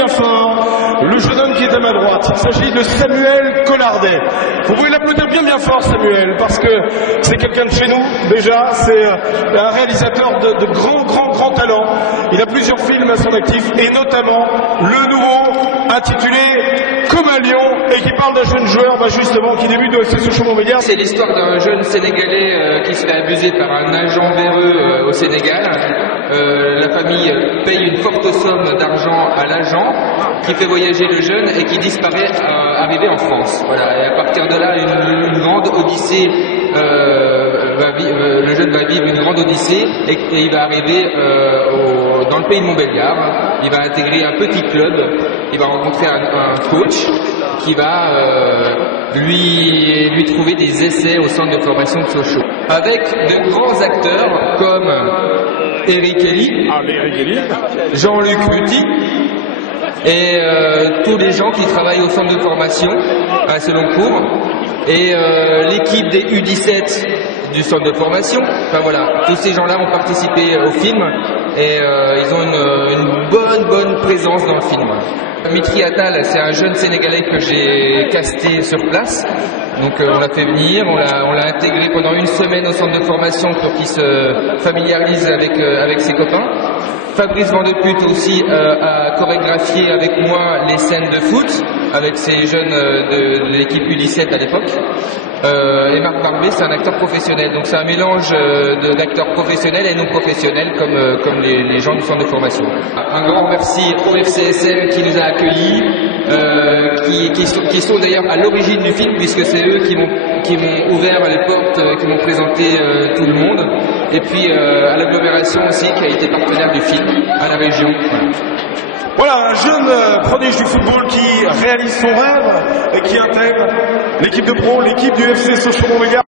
bien fort le jeune homme qui est à ma droite. Il s'agit de Samuel Collardet. Vous pouvez l'applaudir bien fort, Samuel, parce que c'est quelqu'un de chez nous, déjà. C'est un réalisateur de grand talent. Il a plusieurs films à son actif, et notamment le nouveau intitulé Comme un lion, et qui parle d'un jeune joueur justement qui débute au FC Sochaux-Montbéliard. C'est l'histoire d'un jeune Sénégalais qui se fait abuser par un agent véreux au Sénégal. La famille paye une forte somme d'argent à l'agent qui fait voyager le jeune et qui disparaît arrivé en France. Voilà. Et à partir de là, une grande odyssée, le jeune va vivre une grande odyssée et il va arriver dans le pays de Montbéliard. Il va intégrer un petit club, il va rencontrer un coach qui va lui trouver des essais au centre de formation de Sochaux. Avec de grands acteurs comme Eric Elie, Jean-Luc Muti et tous les gens qui travaillent au centre de formation à Seloncourt et l'équipe des U17 du centre de formation. Enfin voilà, tous ces gens-là ont participé au film et ils ont une bonne présence dans le film. Mitri Attal, c'est un jeune Sénégalais que j'ai casté sur place. Donc on l'a fait venir, on l'a intégré pendant une semaine au centre de formation pour qu'il se familiarise avec ses copains. Fabrice Vandeput aussi a chorégraphié avec moi les scènes de foot avec ces jeunes de l'équipe U17 à l'époque. Et Marc Barbet, c'est un acteur professionnel, donc c'est un mélange d'acteurs professionnels et non professionnels comme les gens du centre de formation. Un grand merci au FCSM qui nous a accueillis, qui sont d'ailleurs à l'origine du film puisque c'est eux qui m'ont ouvert les portes, qui m'ont présenté tout le monde, et puis à l'agglomération aussi qui a été partenaire du film, à la région. Voilà, un jeune prodige du football qui réalise son rêve et qui intègre l'équipe de pro, l'équipe du FC Sochaux-Montbéliard.